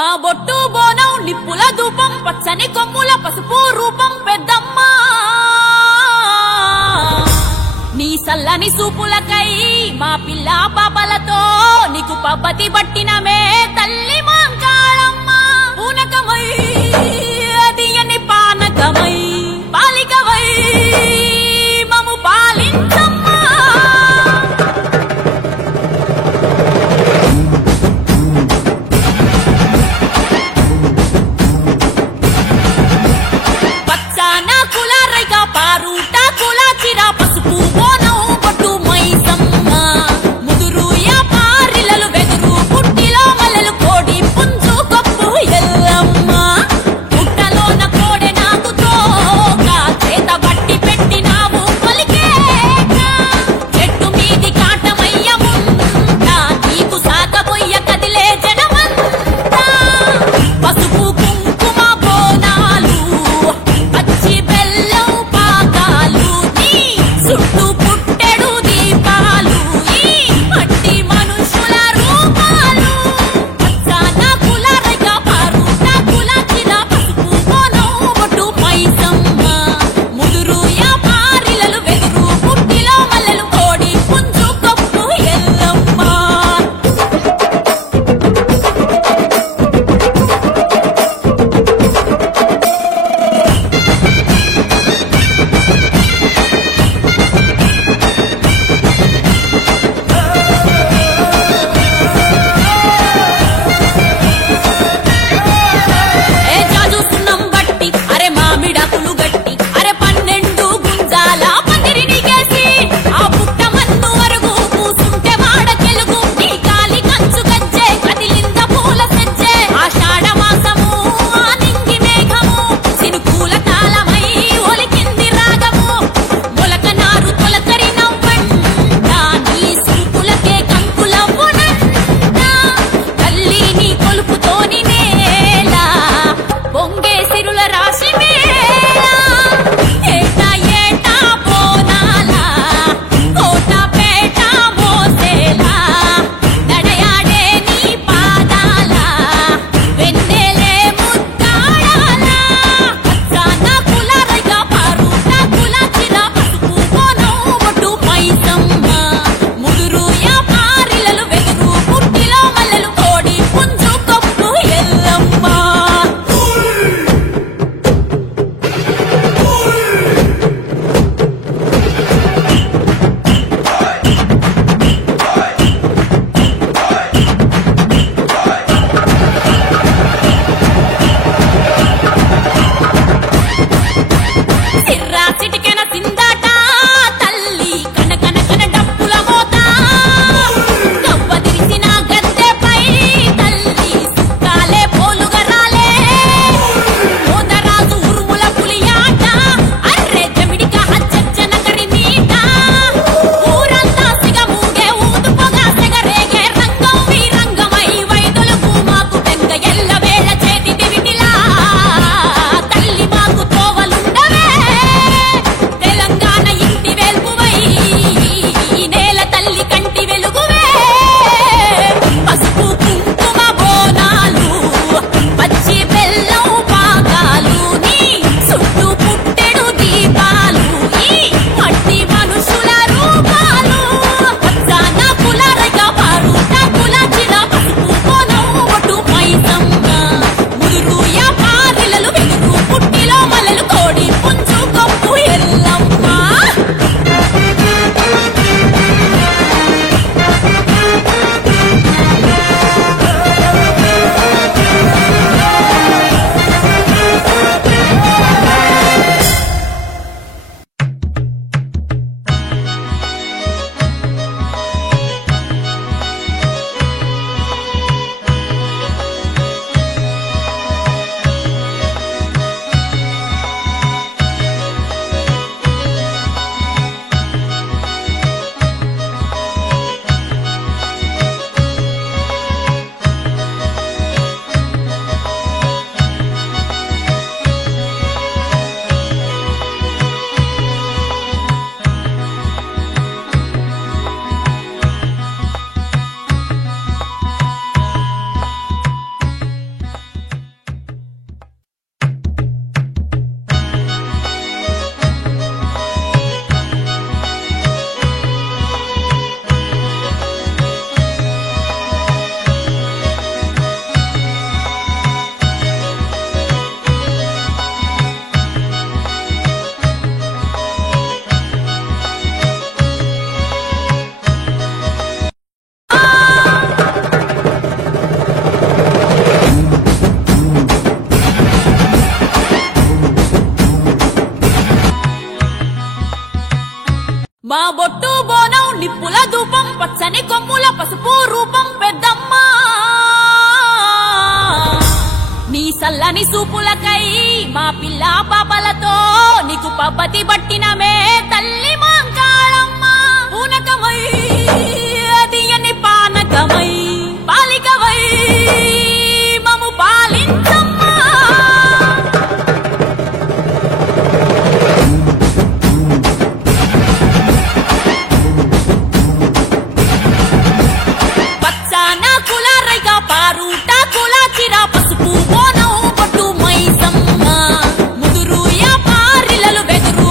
మా బొట్టు బోనం నిప్పుల ధూపం పచ్చని కొమ్ముల పసుపు రూపం పెద్దమ్మ నీ సల్లని సూపులకై మా పిల్ల పాపలతో నీకు పబ్బతి పట్టినమే తల్లి మాంకాళమ్మ పూనకమై అదియని పానకమై పాలికవై మము పాలించమ్మ పుట్టిలో మల్లెలు మా బొట్టు బోనం నిప్పుల ధూపం పచ్చని కొమ్ముల పసుపు రూపం పెద్దమ్మ నీ సల్లని సూపులకై మా పిల్ల పాపలతో నీకు పబ్బతి పట్టినమే తల్లి మాంకాళమ్మ పూనకమై అదియని పానకమై పాలికవై మము పాలించమ్మా పచ్చాన కులారైగా పారుట కులాచిరా పసుపు బోనం బొట్టు మైసమ్మ ముదురు యా పారిలలు బెదురు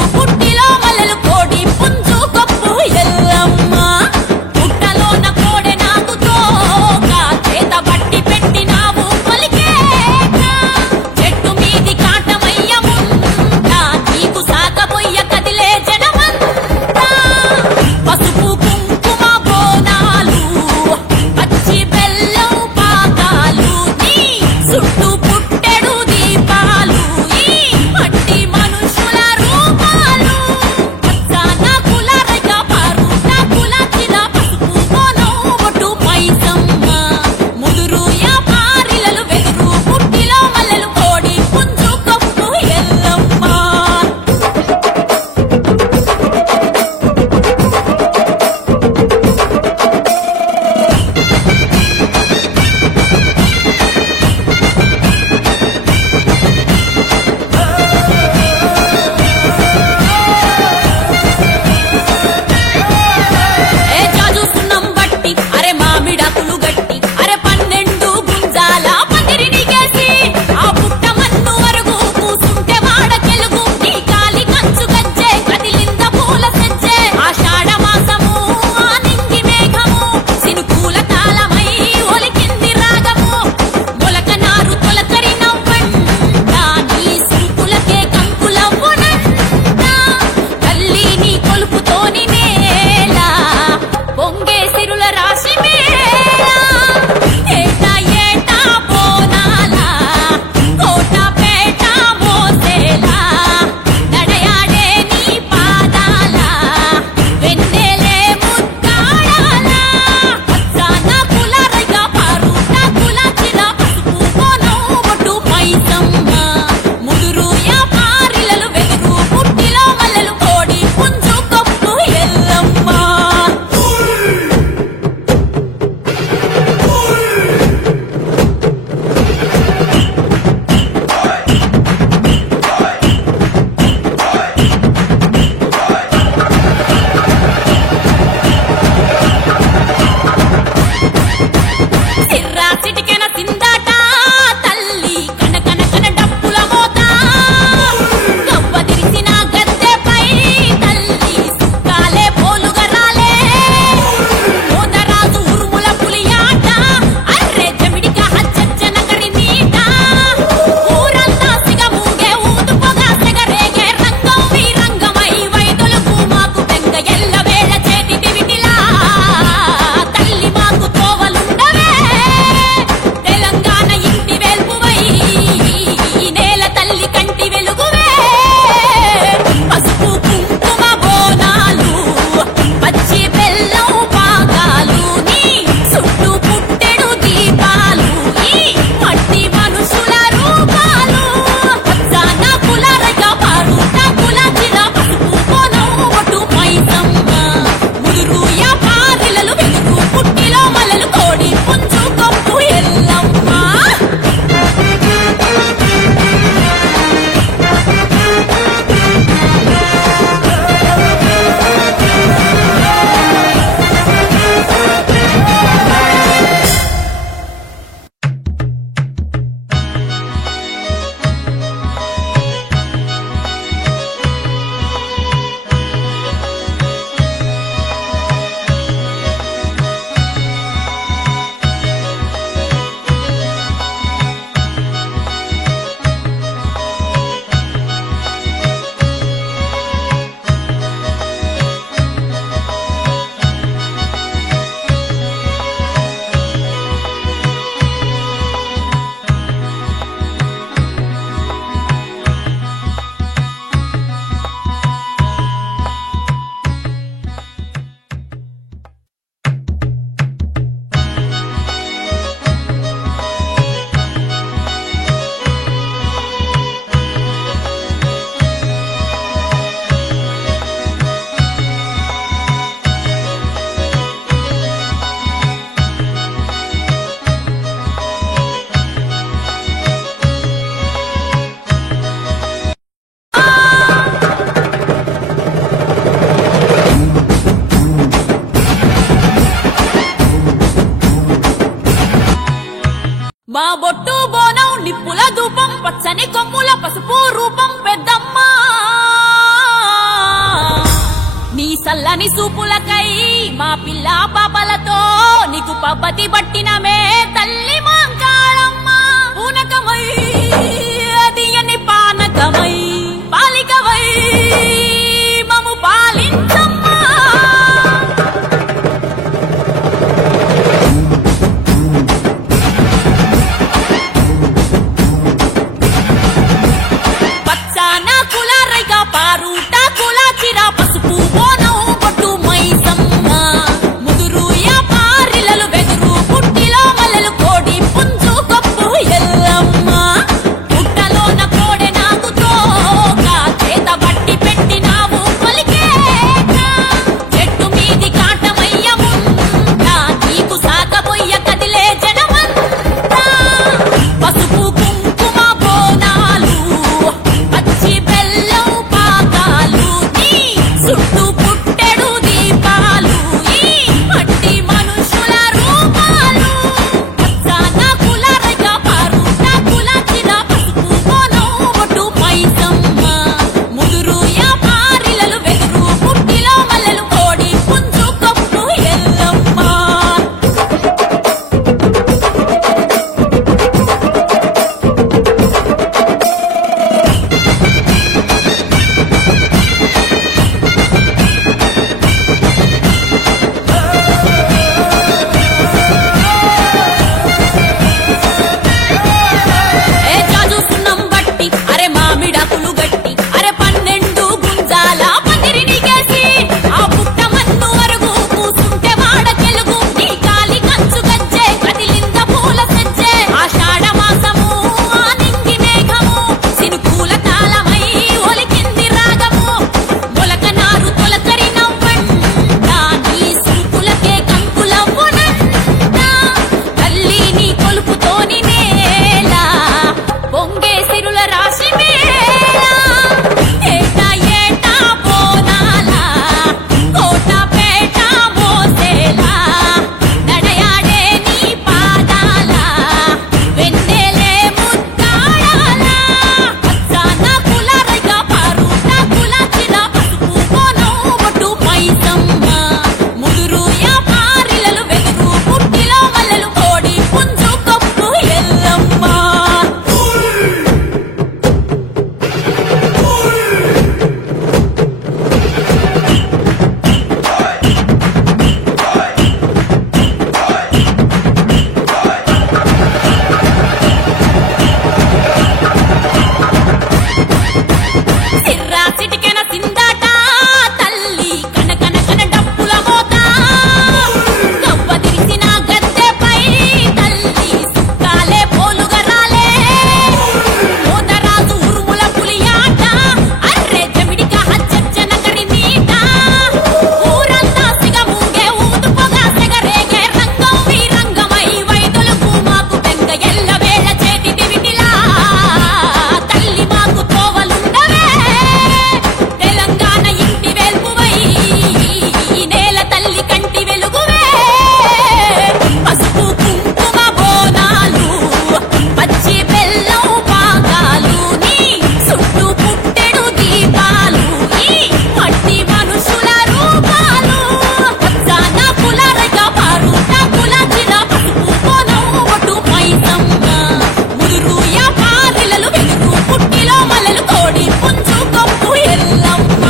చల్లని సూపులకై మా పిల్ల పాపలతో నీకు పబ్బతి పట్టినమే తల్లి మాంకాళమ్మ. పూనకమై అదియని పానకమై పాలికవై మము పాలించమ్మా. పచ్చాన కులారైక పారుట కులాచిరా పసుపు బోనం కొట్టు మైసమ్మ. ముదురు పారిలలు వెదురు పుట్టిలో మల్లెలు కోడి పుంజు కప్పు ఎల్లమ్మ. పుట్టలోన కోడె నాకు తోక చేత బట్టి పెట్టినావు పలికేక. చెట్టు మీది కాటమయ్యముందా నీకు సాగబోయ్య కదిలే జనమంతా. పసుపు కుంకుమ బోనాలు పచ్చి బెల్లం పాకాలు నీ చుట్టూ పుట్టెడు దీపాలు ఈ మట్టి మనుషుల రూపాలు. పచ్చాన కులారైక పారుట కులాచిన పసుపు బోనం కొట్టు మైసమ్మ. ముదురు పారిలలు వెదురు పుట్టిలో మల్లెలు కోడి పుంజు కప్పు ఎల్లమ్మ. ఏ జాజు సున్నం బట్టి అరే మామిడాకులు గట్టి అరే 12 గుంజాల పందిరిని కేసి ఆ పుట్ట మన్ను వరకు కూసుంటే వాడ తెలుగు నీ కాలి కంచు గజ్జే కదిలింద పూల సెజ్జే. ఆషాఢ మాసము ఆ నింగి మేఘము సినుకూల తాళమై ఒలికింది రాగము. మొలక నారు తొలకరి నవ్వంట నీ సూపులకే కంకులవ్వునంట. తల్లి నీ కొలుపుతోని నేల పొంగే సిరుల రాశి మేళ. ఏటా ఏటా బోనాల కోట పేట మోసేలా నడయాడే నీ పాదాల వెన్నెలే ముద్దాడాల. పచ్చాన కులారైక పారుట కులాచిన పసుపు బోనం కొట్టు మైసమ్మ. ముదురు పారిలలు వెదురు పుట్టిలో మల్లెలు కోడి పుంజు కప్పు ఎల్లమ్మ. సిర్రా సిటికెన సిందాట తల్లి కనకన కన డప్పుల మోత. గవ్వ తిరిసిన గద్దెపై తల్లి సుక్కాలే పోలుగా రాలే. మోతరాజు ఉరుముల పులియాట అర్రే జమిడిక హచ్చచ్చన కడి మీట. ఊరంతా సిగమూగే ఊదు పొగ సెగరేగే రంగం వీరంగమై వైదొలుకు మాకు బెంగ ఎల్ల వేళ చేతి దివిటిలా. తల్లి మాకు తోవలుండవే తెలంగాణ ఇంటి వెలుగువై ఈ నేల తల్లి కంటి వెలుగువే. పసుపు కుంకుమ బోనాలు పచ్చి బెల్లం పాకాలు నీ చుట్టూ పుట్టెడు దీపాలు ఈ మట్టి మనుషుల రూపాలు. పచ్చాన కులారైక పారుట కులాచిన పసుపు బోనం కొట్టు మైసమ్మ. ముదురు పారిలలు వెదురు పుట్టిలో మల్లెలు కోడి పుంజు కప్పు ఎల్లమ్మ.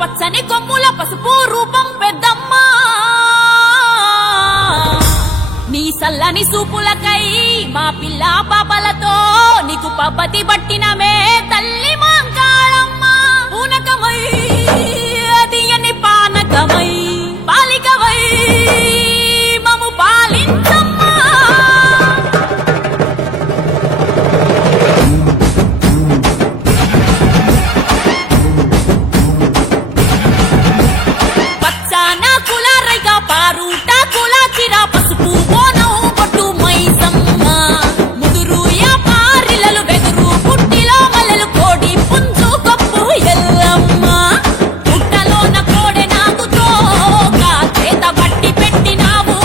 పచ్చని కొమ్ముల పసుపు రూపం పెద్దమ్మ. నీ సల్లని సూపులకై మా పిల్ల పాపలతో నీకు పబ్బతి పట్టినమే తల్లి మాంకాళమ్మ. పూనకమై అదియని పానకమై పాలికవై మము పాలించమ్మా. పచ్చాన కులారైక పారుట కులాచిన పసుపు బోనం కొట్టు మైసమ్మ. ముదురు పారిలలు వెదురు పుట్టిలో మల్లెలు కోడి పుంజు కప్పు ఎల్లమ్మ. పుట్టలోన కోడె నాకు తోక చేత బట్టి పెట్టినావు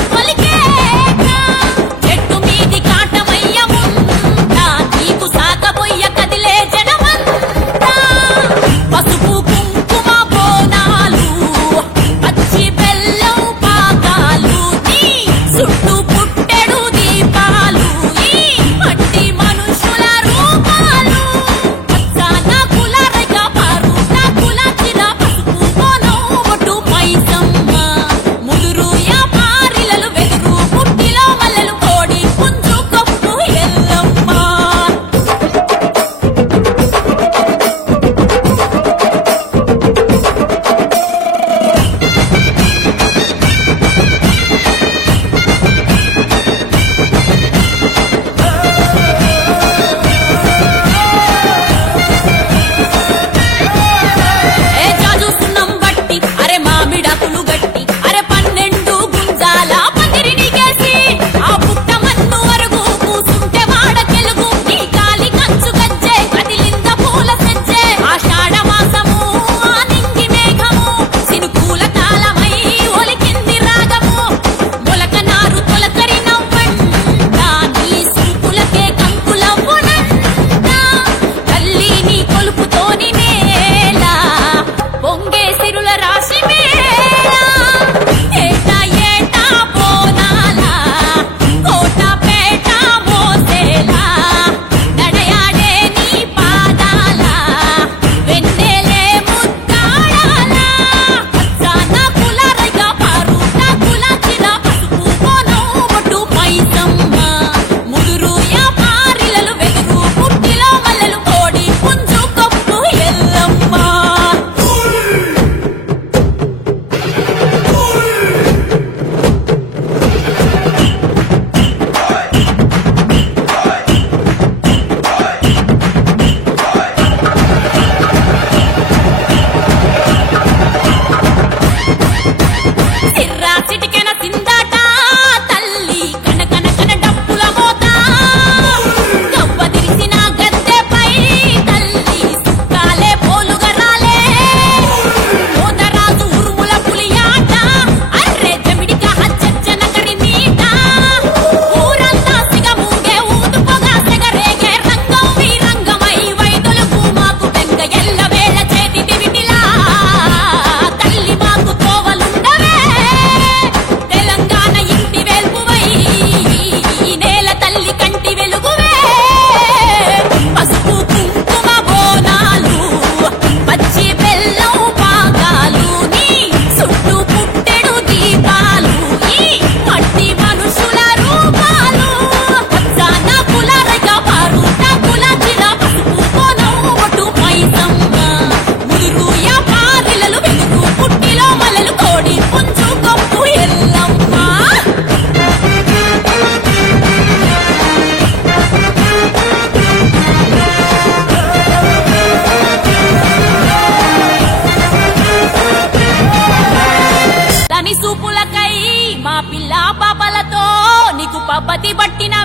బతి పట్టిన